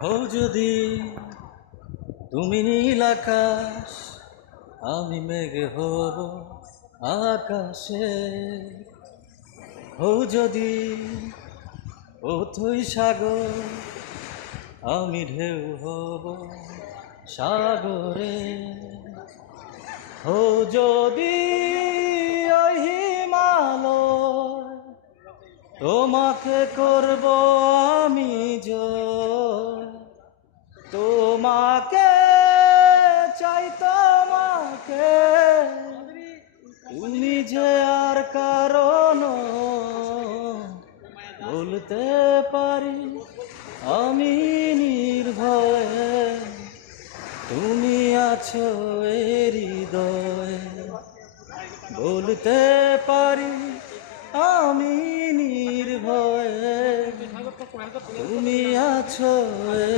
হও যদি তুমি নীল আকাশ, আমি মেঘ হব আকাশে। হও যদি অথই সাগর, আমি ঢেউ হব সাগরে। হও যদি ওই হিমালয়, তোমাকে করব আমি জয়। তোমাকে চাই, তোমাকে, তুমি যে আর কারণ বলতে পারি আমি নির্ভয়ে। তুমি আছো এ হৃদয়ে, বলতে পারি আমি নির্ভয়ে। তুমি আছো এ